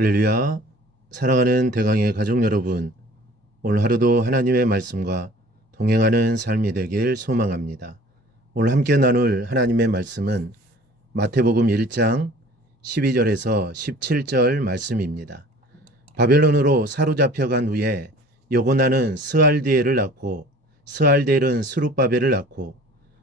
할렐루야. 사랑하는 대강의 가족 여러분, 오늘 하루도 하나님의 말씀과 동행하는 삶이 되길 소망합니다. 오늘 함께 나눌 하나님의 말씀은 마태복음 1장 12절에서 17절 말씀입니다. 바벨론으로 사로잡혀간 후에 여고나는 스알디엘을 낳고, 스알디엘은 스룹바벨을 낳고,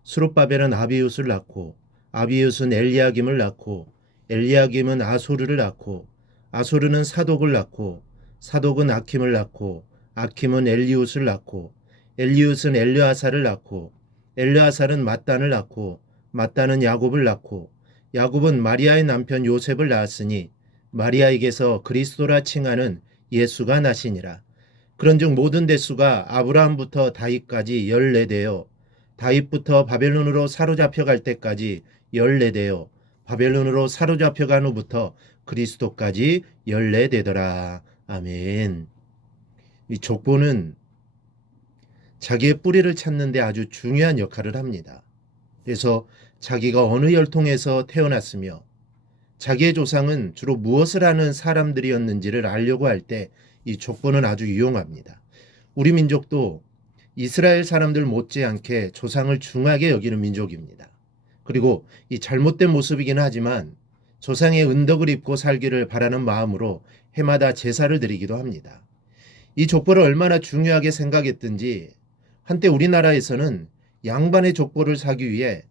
스룹바벨은 아비웃을 낳고, 아비웃은 엘리야김을 낳고, 엘리야김은 아소르를 낳고, 아소르는 사독을 낳고, 사독은 아킴을 낳고, 아킴은 엘리웃을 낳고, 엘리웃은 엘르아사를 낳고, 엘르아사는 mat단을 낳고, mat단은 야곱을 낳고, 야곱은 마리아의 남편 요셉을 낳았으니 마리아에게서 그리스도라 칭하는 예수가 나시니라. 그런즉 모든 대수가 아브라함부터 다윗까지 14대요, 다윗부터 바벨론으로 사로잡혀 갈 때까지 14대요, 바벨론으로 사로잡혀 간 후부터 그리스도까지 14대더라. 아멘. 이 족보는 자기의 뿌리를 찾는 데 아주 중요한 역할을 합니다. 그래서 자기가 어느 혈통에서 태어났으며 자기의 조상은 주로 무엇을 하는 사람들이었는지를 알려고 할 때 이 족보는 아주 유용합니다. 우리 민족도 이스라엘 사람들 못지않게 조상을 중하게 여기는 민족입니다. 그리고 이 잘못된 모습이긴 하지만 조상의 은덕을 입고 살기를 바라는 마음으로 해마다 제사를 드리기도 합니다. 이 족보를 얼마나 중요하게 생각했든지 한때 우리나라에서는 양반의 족보를 사기 위해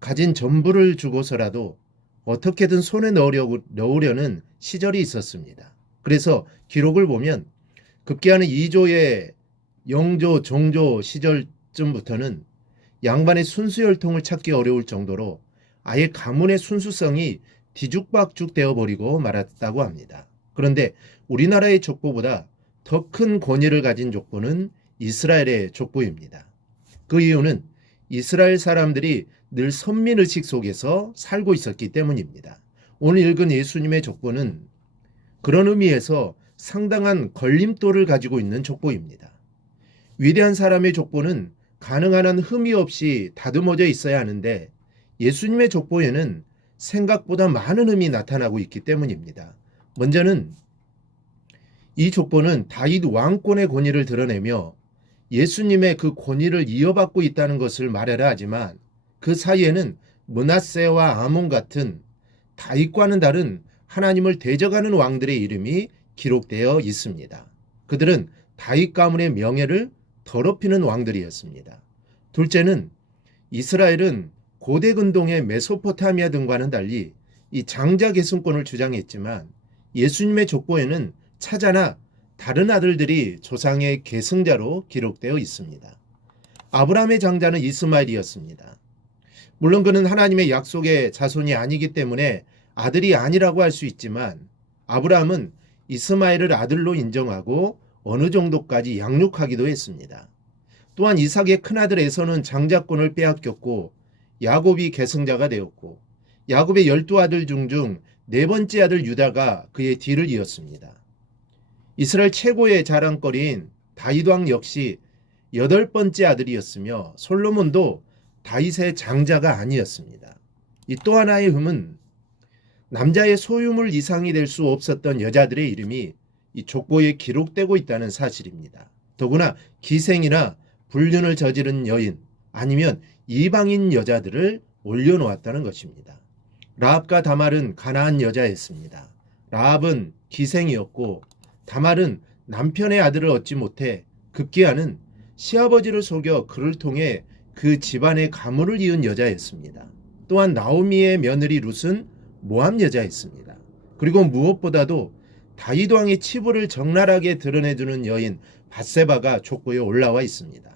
가진 전부를 주고서라도 어떻게든 손에 넣으려는 시절이 있었습니다. 그래서 기록을 보면 급기야는 2조의 영조, 정조 시절쯤부터는 양반의 순수혈통을 찾기 어려울 정도로 아예 가문의 순수성이 뒤죽박죽 되어버리고 말았다고 합니다. 그런데 우리나라의 족보보다 더 큰 권위를 가진 족보는 이스라엘의 족보입니다. 그 이유는 이스라엘 사람들이 늘 선민의식 속에서 살고 있었기 때문입니다. 오늘 읽은 예수님의 족보는 그런 의미에서 상당한 걸림돌을 가지고 있는 족보입니다. 위대한 사람의 족보는 가능한 한 흠이 없이 다듬어져 있어야 하는데 예수님의 족보에는 생각보다 많은 흠이 나타나고 있기 때문입니다. 먼저는 이 족보는 다윗 왕권의 권위를 드러내며 예수님의 그 권위를 이어받고 있다는 것을 말하려 하지만 그 사이에는 므낫세와 아몬 같은 다윗과는 다른 하나님을 대적하는 왕들의 이름이 기록되어 있습니다. 그들은 다윗 가문의 명예를 더럽히는 왕들이었습니다. 둘째는 이스라엘은 고대 근동의 메소포타미아 등과는 달리 이 장자 계승권을 주장했지만 예수님의 족보에는 차자나 다른 아들들이 조상의 계승자로 기록되어 있습니다. 아브라함의 장자는 이스마엘이었습니다. 물론 그는 하나님의 약속의 자손이 아니기 때문에 아들이 아니라고 할 수 있지만 아브라함은 이스마엘을 아들로 인정하고 어느 정도까지 양육하기도 했습니다. 또한 이삭의 큰아들 에서는 장자권을 빼앗겼고 야곱이 계승자가 되었고 야곱의 12아들 중 네 번째 아들 유다가 그의 뒤를 이었습니다. 이스라엘 최고의 자랑거리인 다윗 왕 역시 8번째 아들이었으며 솔로몬도 다윗의 장자가 아니었습니다. 이 또 하나의 흠은 남자의 소유물 이상이 될 수 없었던 여자들의 이름이 이 족보에 기록되고 있다는 사실입니다. 더구나 기생이나 불륜을 저지른 여인 아니면 이방인 여자들을 올려놓았다는 것입니다. 라합과 다말은 가나안 여자였습니다. 라합은 기생이었고 다말은 남편의 아들을 얻지 못해 급기야는 시아버지를 속여 그를 통해 그 집안의 가문을 이은 여자였습니다. 또한 나오미의 며느리 룻은 모함 여자였습니다. 그리고 무엇보다도 다윗 왕의 치부를 적나라하게 드러내주는 여인 밧세바가 족보에 올라와 있습니다.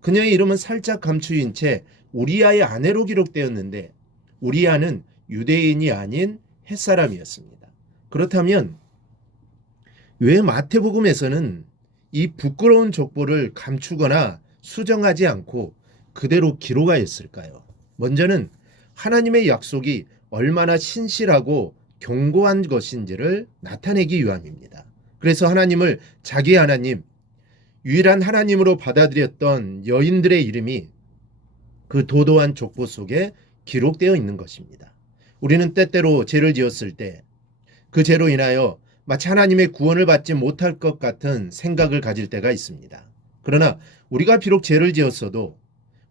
그녀의 이름은 살짝 감추인 채 우리아의 아내로 기록되었는데 우리아는 유대인이 아닌 햇사람이었습니다. 그렇다면 왜 마태복음에서는 이 부끄러운 족보를 감추거나 수정하지 않고 그대로 기록하였을까요? 먼저는 하나님의 약속이 얼마나 신실하고 견고한 것인지를 나타내기 위함입니다. 그래서 하나님을 자기 하나님, 유일한 하나님으로 받아들였던 여인들의 이름이 그 도도한 족보 속에 기록되어 있는 것입니다. 우리는 때때로 죄를 지었을 때 그 죄로 인하여 마치 하나님의 구원을 받지 못할 것 같은 생각을 가질 때가 있습니다. 그러나 우리가 비록 죄를 지었어도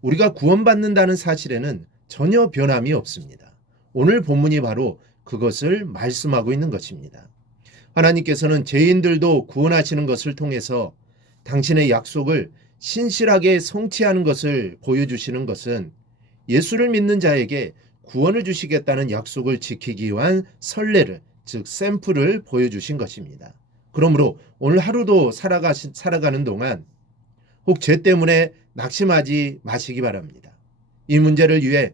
우리가 구원받는다는 사실에는 전혀 변함이 없습니다. 오늘 본문이 바로 그것을 말씀하고 있는 것입니다. 하나님께서는 죄인들도 구원하시는 것을 통해서 당신의 약속을 신실하게 성취하는 것을 보여주시는 것은 예수를 믿는 자에게 구원을 주시겠다는 약속을 지키기 위한 선례를, 즉 샘플을 보여주신 것입니다. 그러므로 오늘 하루도 살아가는 동안 혹 죄 때문에 낙심하지 마시기 바랍니다. 이 문제를 위해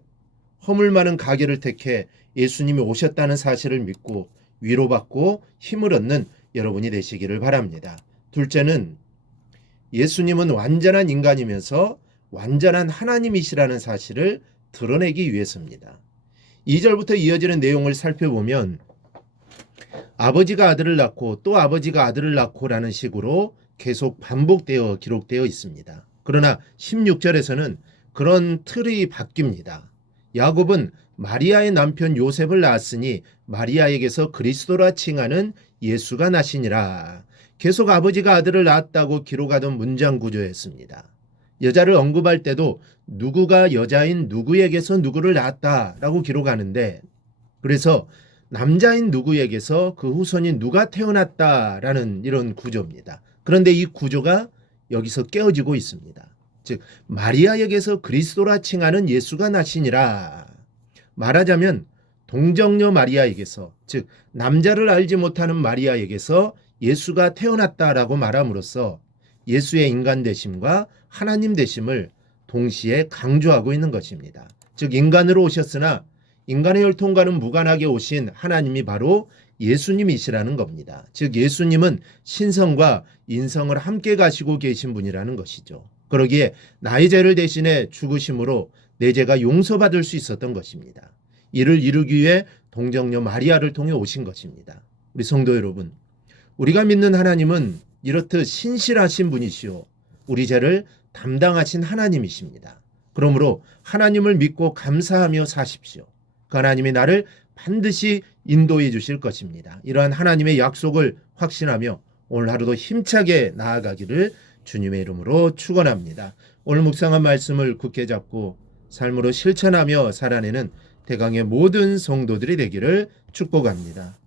허물 많은 가게를 택해 예수님이 오셨다는 사실을 믿고 위로받고 힘을 얻는 여러분이 되시기를 바랍니다. 둘째는 예수님은 완전한 인간이면서 완전한 하나님이시라는 사실을 드러내기 위해서입니다. 2절부터 이어지는 내용을 살펴보면 아버지가 아들을 낳고 또 아버지가 아들을 낳고라는 식으로 계속 반복되어 기록되어 있습니다. 그러나 16절에서는 그런 틀이 바뀝니다. 야곱은 마리아의 남편 요셉을 낳았으니 마리아에게서 그리스도라 칭하는 예수가 나시니라. 계속 아버지가 아들을 낳았다고 기록하던 문장 구조였습니다. 여자를 언급할 때도 누구가 여자인 누구에게서 누구를 낳았다라고 기록하는데, 그래서 남자인 누구에게서 그 후손인 누가 태어났다라는 이런 구조입니다. 그런데 이 구조가 여기서 깨어지고 있습니다. 즉 마리아에게서 그리스도라 칭하는 예수가 나시니라. 말하자면 동정녀 마리아에게서, 즉 남자를 알지 못하는 마리아에게서 예수가 태어났다라고 말함으로써 예수의 인간 되심과 하나님 되심을 동시에 강조하고 있는 것입니다. 즉 인간으로 오셨으나 인간의 혈통과는 무관하게 오신 하나님이 바로 예수님이시라는 겁니다. 즉 예수님은 신성과 인성을 함께 가시고 계신 분이라는 것이죠. 그러기에 나의 죄를 대신해 죽으심으로 내 죄가 용서받을 수 있었던 것입니다. 이를 이루기 위해 동정녀 마리아를 통해 오신 것입니다. 우리 성도 여러분, 우리가 믿는 하나님은 이렇듯 신실하신 분이시오, 우리 죄를 담당하신 하나님이십니다. 그러므로 하나님을 믿고 감사하며 사십시오. 그 하나님이 나를 반드시 인도해 주실 것입니다. 이러한 하나님의 약속을 확신하며 오늘 하루도 힘차게 나아가기를 주님의 이름으로 축원합니다. 오늘 묵상한 말씀을 굳게 잡고 삶으로 실천하며 살아내는 대강의 모든 성도들이 되기를 축복합니다.